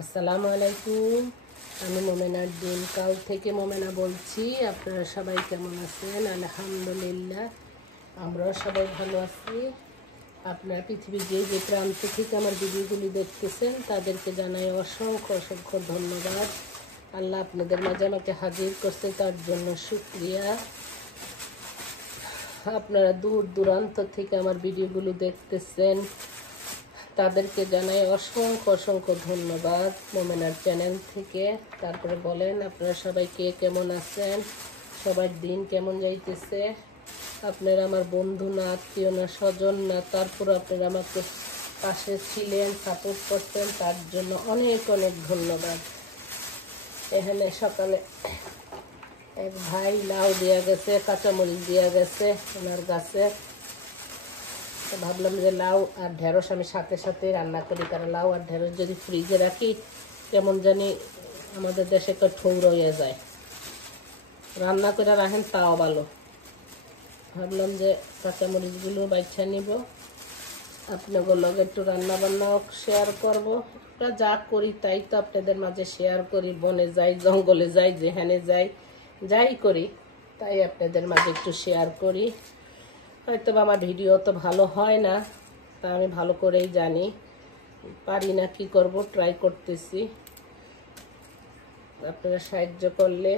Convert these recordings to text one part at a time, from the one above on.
আসসালামু আলাইকুম। আমি মোমেনার দিনকাল থেকে মোমেনা বলছি। আপনারা সবাই কেমন আছেন? আলহামদুলিল্লাহ, আমরাও সবাই ভালো আছি। আপনারা পৃথিবীর যে প্রান্ত থেকে আমার ভিডিওগুলি দেখতেছেন তাদেরকে জানাই অসংখ্য অসংখ্য ধন্যবাদ। আল্লাহ আপনাদের মাঝে আমাকে হাজির করছে, তার জন্য শুকরিয়া। আপনারা দূর দূরান্ত থেকে আমার ভিডিওগুলো দেখতেছেন, তাদেরকে জানাই অসংখ্য অসংখ্য ধন্যবাদ মোমেনার চ্যানেল থেকে। তারপরে বলেন আপনারা সবাই কে কেমন আছেন, সবার দিন কেমন যাইতেছে। আপনারা আমার বন্ধু না, আত্মীয় না, স্বজন না, তারপর আপনারা আমাকে পাশে ছিলেন, সাপোর্ট করতেন, তার জন্য অনেক অনেক ধন্যবাদ। এখানে সকালে এক ভাই লাউ দেওয়া গেছে, কাঁচামরিচ দেওয়া গেছে ওনার গাছে। ভাবলাম যে লাউ আর ঢেঁড়স আমি সাথে সাথে রান্না করি, কারণ লাউ আর ঢেঁড়স যদি ফ্রিজে রাখি কেমন জানি আমাদের দেশে একটা ঠৌর হয়ে যায়। রান্না করে রাখেন তাও ভালো। ভাবলাম যে কাঁচামরিচগুলো বাইছা নিব, আপনাদের লগে একটু রান্না বান্নাও শেয়ার করব। আমরা যা করি তাই তো আপনাদের মাঝে শেয়ার করি। বনে যাই, জঙ্গলে যাই, যেখানে যাই, যাই করি তাই আপনাদের মাঝে একটু শেয়ার করি। হয়তো আমার ভিডিও তো ভালো হয় না, তা আমি ভালো করেই জানি, পারি না, কি করব, ট্রাই করতেছি। আপনারা সাহায্য করলে,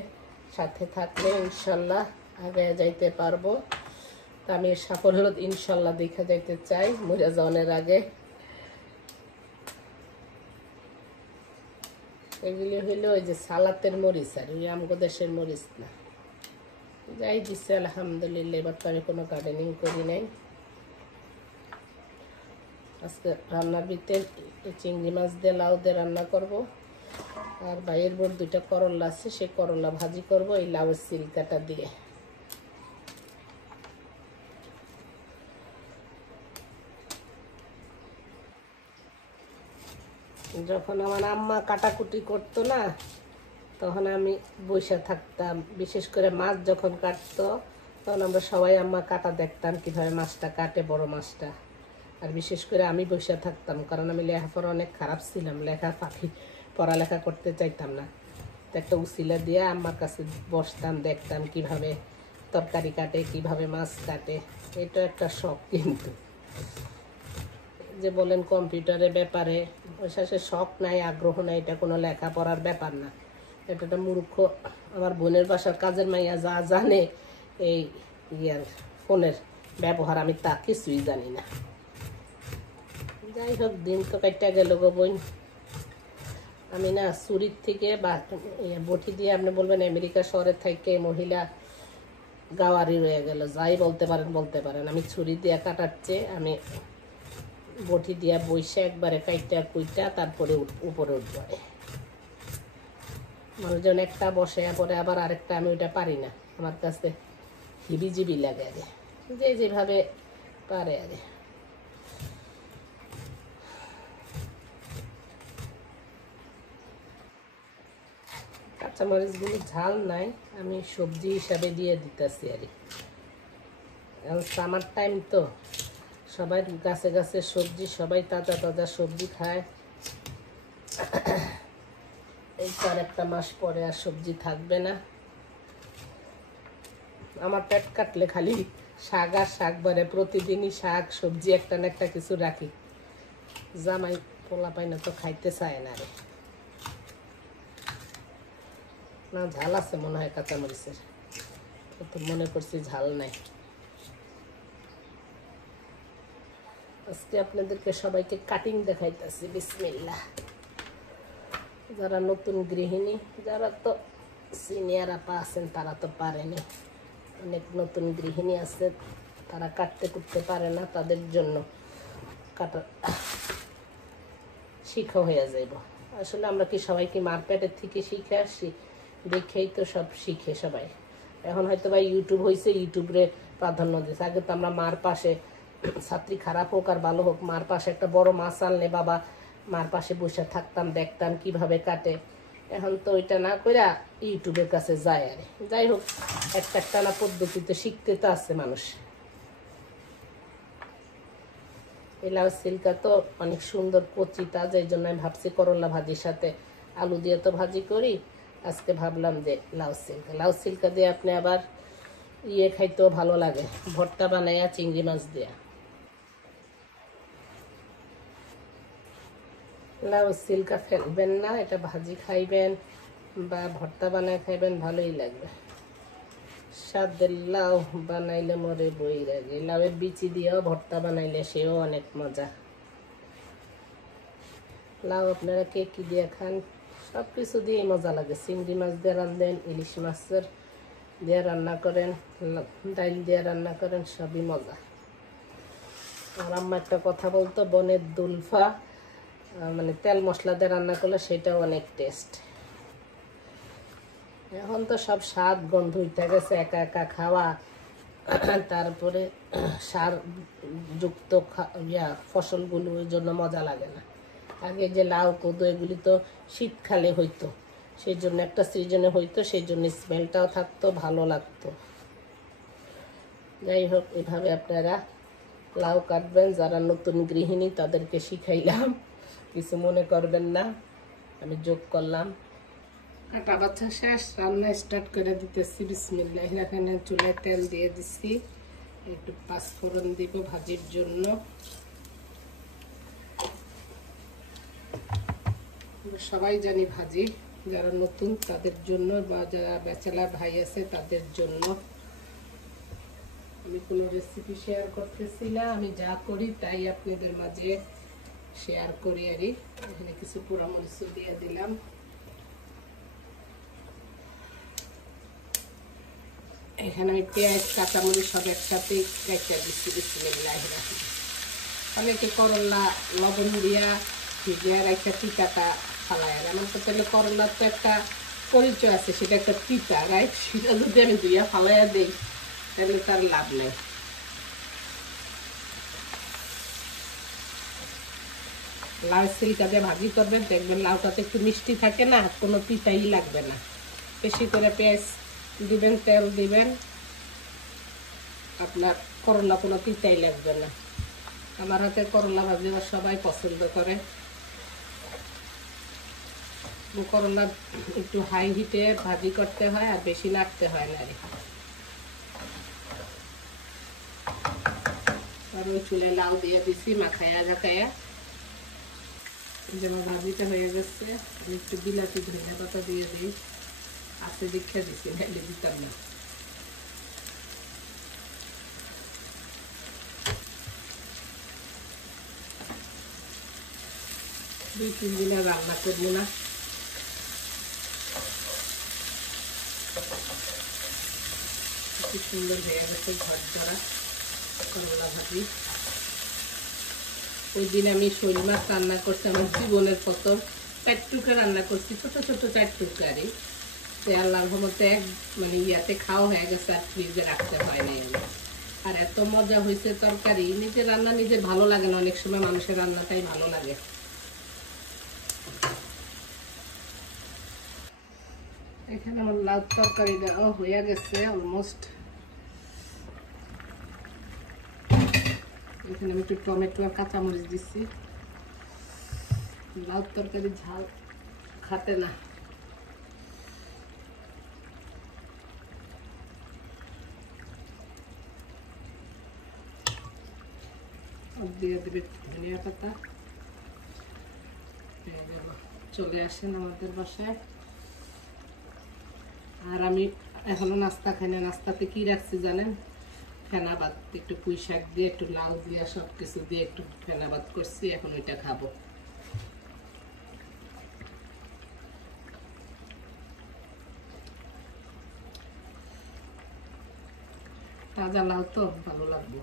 সাথে থাকলে ইনশাল্লাহ আগে যাইতে পারবো। তা আমি সাফল্য ইনশাল্লাহ দেখা যাইতে চাই মরে যাওয়ার আগে। এগুলি হইলো ওই যে সালাতের মরিচ, আর ওই আমগো দেশের মরিচ না। যাই দিচ্ছে আলহামদুলিল্লাহ। এবার তো আমি কোনো গার্ডেনিং করি নাই। আজকে রান্নার ভিতরে চিংড়ি মাছ দিয়ে লাউ দিয়ে রান্না করব, আর বাইরের বোর দুইটা করলা আছে, সেই করলা ভাজি করব এই লাউয়ের সিলকাটা দিয়ে। যখন আমার আম্মা কাটাকুটি করতো না, তখন আমি বসে থাকতাম। বিশেষ করে মাছ যখন কাটতো তখন আমরা সবাই আম্মা কাটা দেখতাম, কীভাবে মাছটা কাটে, বড় মাছটা। আর বিশেষ করে আমি বসে থাকতাম, কারণ আমি লেখাপড়া অনেক খারাপ ছিলাম, পড়ালেখা করতে চাইতাম না। তো একটা উসিলা দিয়ে আম্মার কাছে বসতাম, দেখতাম কিভাবে তরকারি কাটে, কিভাবে মাছ কাটে। এটা একটা শখ। কিন্তু যে বলেন কম্পিউটারের ব্যাপারে ওই সাথে শখ নাই, আগ্রহ নাই, এটা কোনো লেখাপড়ার ব্যাপার না। এটা একটা মূর্খ। আমার বোনের বাসার কাজের মাইয়া যা জানে এই ফোনের ব্যবহার, আমি তা কিছুই জানি না। যাই হোক, দিন তো কাটটা গেল গো বোন। আমি না চুরির থেকে বা বটি দিয়ে, আপনি বলবেন আমেরিকা শহরের থেকে মহিলা গাওয়ারি রয়ে গেল, যাই বলতে পারেন। আমি ছুরি দিয়ে কাটাচ্ছে, আমি বটি দিয়া বইসে একবারে কাইটা কুইটা তারপরে উপরে উঠবে। মানুষজন একটা বসে পরে আবার আরেকটা, আমি ওইটা পারি না। আমার কাছে হিবিজিবি লাগে আরে, যে যেভাবে পারে আরে। কাঁচামরিচগুলো ঝাল নাই, আমি সবজি হিসাবে দিয়ে দিতেছি আর। সামার টাইম তো সবাই গাছে গাছে সবজি, সবাই তাজা তাজা সবজি খায়। এই তো একটা মাস পরে আর সবজি থাকবে না। আমার পেট কাটলে খালি শাক আর শাক বাড়ে, প্রতিদিনই শাক সবজি একটা না একটা কিছু রাখি। জামাই পোলা পাই না তো খাইতে চায় না রে। না ঝাল আছে মনে হয় কাঁচামরিচের, তো মনে করছি ঝাল নাই। আজকে আপনাদেরকে সবাইকে কাটিং দেখাইতেছি। বিসমিল্লাহ। যারা নতুন গৃহিণী, যারা তো সিনিয়র আপা আছেন তারা তো পারেনি, অনেক নতুন গৃহিণী আছে তারা কাটতে কুটতে পারে না, তাদের জন্য কাটা শিখা হয়ে যাইব। আসলে আমরা কি সবাই কি মার পেটের থেকে শিখে আসি? দেখেই তো সব শিখে সবাই। এখন হয়তো বা ইউটিউব হয়েছে, ইউটিউবে প্রাধান্য দিচ্ছে। আগে তো আমরা মার পাশে, ছাত্রী খারাপ হোক আর ভালো হোক, মার পাশে একটা বড় মাছ আনলে বাবা মার পাশে বসে থাকতাম, দেখতাম কিভাবে কাটে। এখন তো ওইটা না করে ইউটিউবের কাছে যায় আরে। যাই হোক, একটা না পদ্ধতিতে শিখতে তো আছে মানুষ। এই লাউ সিল্কা তো অনেক সুন্দর কচি তাজা, এই জন্য আমি ভাবছি করলা ভাজির সাথে আলু দিয়ে তো ভাজি করি, আজকে ভাবলাম যে লাউ সিল্কা দিয়ে আপনি আবার খাইতেও ভালো লাগে, ভর্তা বানাইয়া চিংড়ি মাছ দিয়ে। লাউ সিল্কা ফেলবেন না, এটা ভাজি খাইবেন বা ভর্তা বানায় খাইবেন, ভালোই লাগবে। স্বাদের লাউ বানাইলে মরে বই লাগে, লাউয়ের বিচি দিয়েও ভর্তা বানাইলে সেও অনেক মজা। লাউ আপনারা কে কি দিয়ে খান? সব কিছু দিয়েই মজা লাগে। চিংড়ি মাছ দিয়ে রান্ধেন, ইলিশ মাছের দিয়ে রান্না করেন, ডাইল দিয়ে রান্না করেন, সবই মজা। আর আম্মা একটা কথা বলতো, বনের দুলফা মানে তেল মশলা দিয়ে রান্না করলে সেটাও অনেক টেস্ট। এখন তো সব স্বাদ গন্ধ উঠে গেছে, একা একা খাওয়া, তারপরে সার যুক্ত ফসলগুলো, ওই জন্য মজা লাগে না। আগে যে লাউ কোদো এগুলি তো শীতকালে হইতো, সেই জন্য একটা সিজনে হইতো, সেই জন্য স্মেলটাও থাকতো, ভালো লাগতো। যাই হোক, এভাবে আপনারা লাউ কাটবেন। যারা নতুন গৃহিণী তাদেরকে শিখাইলাম, কিছু মনে করবেন না, আমি যোগ করলাম। কাটা বাচ্চা শেষ, রান্না স্টার্ট করে দিতেছি। বিসমিল্লাহ। এখানে চুলায় তেল দিয়ে দিচ্ছি, একটু পাঁচফোড়ন দিব ভাজির জন্য। সবাই জানি ভাজি, যারা নতুন তাদের জন্য বা যারা ব্যাচেলার ভাই আছে তাদের জন্য। আমি কোনো রেসিপি শেয়ার করতেছি না, আমি যা করি তাই আপনাদের মাঝে শেয়ার করি আরই। এখানে কিছু পোড়ামরিচ দিয়ে দিলাম। এখানে আমি পেঁয়াজ কাঁচামরিচ সব একসাথে কেটে দিচ্ছি। বিসমিল্লাহ। অনেকে করলা লবণ দিয়া ভিজিয়ে রাখা তিতাটা ফালায়, আমার তো তাহলে করলার তো একটা পরিচয় আছে, সেটা একটা তিতা, রাইট? সেটা যদি আমি ধুইয়া ফালাইয়া দিই তাহলে তার লাভ নেই। লাউ সিল্কা দিয়ে ভাজি করবেন, দেখবেন লাউটাতে একটু মিষ্টি থাকে না, কোনো তিতাই লাগবে না। বেশি করে পেঁয়াজ দিবেন, তেল দিবেন, আপনার করলা কোনো তিতাই লাগবে না। আমার হাতে করলা ভাজি সবাই পছন্দ করে। করলা একটু হাই হিটে ভাজি করতে হয়, আর বেশি নাড়তে হয় না। আর ওই চুলায় লাউ দিয়ে দিচ্ছি মাখায়া ঝাঁকায়া। যেমন ভাজিটা হয়ে গেছে, একটু বিলাতি ধনিয়া পাতা দিয়ে দিই, আছে দেখে দিচ্ছি, ঢেলে দিতাম না। দুই তিন দিনে রান্না করবো না। কি সুন্দর হয়ে গেছে ঝরঝরা করলা ভাজি। ওই দিন আমি শৈল মাছ রান্না করছি, আমার জীবনের প্রথম 4 টুকরা রান্না করছি, ছোট ছোট 4 টুকরারই। আল্লাহর রহমতে মানে ইয়াতে খাওয়া হয়ে গেছে, আর ফ্রিজে রাখতে হয় নাই। আর এত মজা হয়েছে তরকারি। নিজের রান্না নিজের ভালো লাগে না, অনেক সময় মানুষের রান্নাটাই ভালো লাগে। এখানে আমার লাউ তরকারিটা হয়ে গেছে অলমোস্ট। এখানে আমি একটু টমেটো আর কাঁচামরিচ দিচ্ছি। লাউ তরকারি ঝাল খাতে না। দিয়ে দেবে ধনিয়া পাতা। চলে আসেন আমাদের বাসায়। আর আমি এখনো নাস্তা খাই না। নাস্তাতে কি রাখছি জানেন? ফেনাবাদ, একটু পুঁই শাক দিয়ে, একটু লাউ দিয়ে, সব কিছু দিয়ে একটু ফেনাবাদ করছি, এখন ওইটা খাবো। তাজা লাউ তো ভালো লাগবে।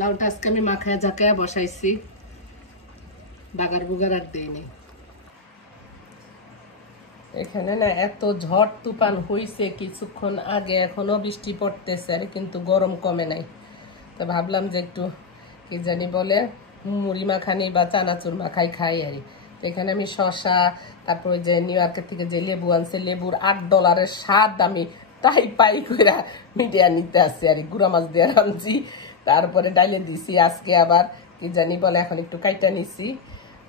লাউটা আজকে আমি মাখায়া ঝাঁকায়া বসাইছি, বাগার বুগার আর দিইনি। এখানে না এত ঝড় তুফান হইছে কিছুক্ষণ আগে, এখনো বৃষ্টি পড়তেছে, আর কিন্তু গরম কমে নাই। তো ভাবলাম যে একটু কি জানি বলে মুড়ি মাখানি বা চানাচুর মাখাই খাই আর। এখানে আমি শসা, তারপর যে নিউ ইয়র্কের থেকে যে লেবু আনছে, লেবুর $8 স্বাদ আমি তাই পাই করে মিডিয়া নিতে আসছি আর। গুঁড়া মাছ দিয়ে আনছি, তারপরে ডাইলে দিছি। আজকে আবার কি জানি বলে, এখন একটু কাইটা নিছি।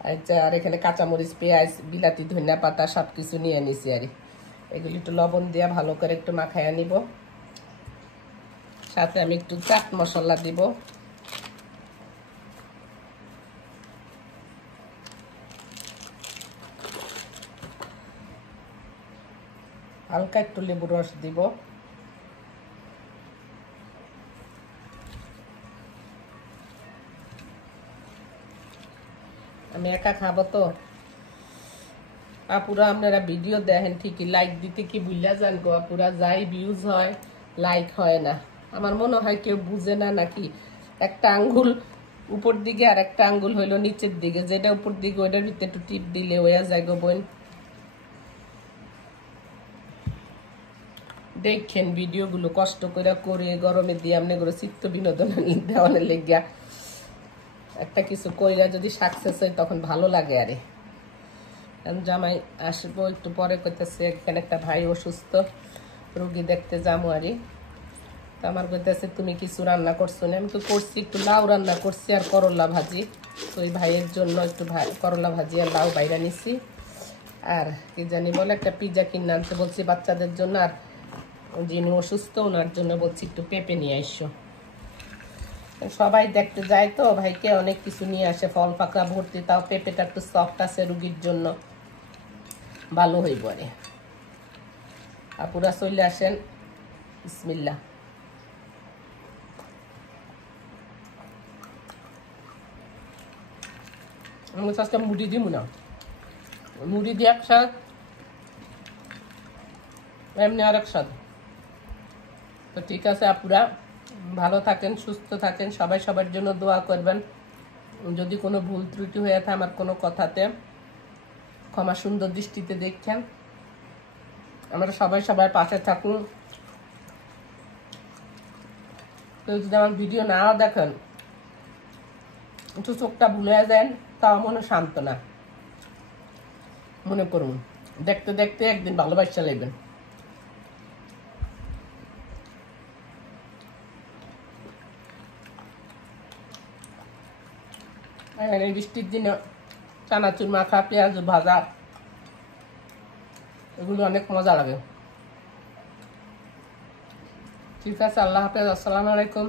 আচ্ছা, আর এখানে কাঁচামরিচ, পেঁয়াজ, বিলাতি, ধনিয়া পাতা সবকিছু নিয়ে নিছি। আর এগুলি একটু লবণ দিয়ে ভালো করে একটু মাখাইয়া নিব। সাথে আমি একটু চাট মশলা দিব। হালকা একটু লেবুর রস দিব। আমি একা খাবো তো। আপুরা আপনারা ভিডিও দেখেন ঠিকই, লাইক দিতে কি ভুলিয়া যান গো আপুরা। যাই ভিউজ হয়, লাইক হয় না। আমার মনে হয় কেউ বুঝে না নাকি। একটা আঙ্গুল উপর দিকে আর একটা আঙ্গুল হইলো নিচের দিকে, যেটা উপর দিকে ওইটার ভিতরে একটু টিপ দিলে হইয়া যায় গো বোন। দেখেন ভিডিওগুলো কষ্ট করে গরমে দিয়ে আপনি করে চিত্ত বিনোদন দেওয়ানের লেগিয়া একটা কিছু কইরা যদি সাকসেস হয় তখন ভালো লাগে। আরে জামাই আসবো একটু পরে, কইতেছে এখানে একটা ভাই অসুস্থ, রুগী দেখতে যাবো। আরে তো আমার কইতেছে তুমি কিছু রান্না করছো না। আমি তো করছি, একটু লাউ রান্না করছি আর করলা ভাজি। তো ওই ভাইয়ের জন্য একটু করলা ভাজি আর লাউ বাইরা নিছি। আর কি জানি বলে একটা পিৎজা কিনে আনতে বলছি বাচ্চাদের জন্য। আর যিনি অসুস্থ ওনার জন্য বলছি একটু পেঁপে নিয়ে আসো। সবাই দেখতে যায় তো ভাইকে অনেক কিছু নিয়ে আসে, ফল পাকড়া ভর্তি। তাও পেঁপেটা একটু সফট আছে, রুগীর জন্য ভালো হইব। আরে আপুরা চলে আসেন, বিসমিল্লাহ। আমি আজকে মুড়ি দিব না, মুড়ি দিয়ে এক স্বাদ, এমনি আর এক স্বাদ। তো ঠিক আছে আপুরা, ভালো থাকেন, সুস্থ থাকেন, সবাই সবার জন্য দোয়া করবেন। যদি কোনো ভুল ত্রুটি হয়ে থাকে আমার কোনো কথাতে ক্ষমা সুন্দর দৃষ্টিতে দেখেন। আমরা সবাই সবার পাশে থাকুন। কেউ যদি আমার ভিডিও নাও দেখেন, একটু চোখটা ভুলে যান, তাও মনে শান্ত না। মনে করুন দেখতে দেখতে একদিন ভালোবাসা লাগবেন। এই বৃষ্টির দিনে চানাচুর মাখা, পেঁয়াজ ভাজা, এগুলো অনেক মজা লাগে। ঠিক আছে, আল্লাহ হাফেজ, আসসালামু আলাইকুম।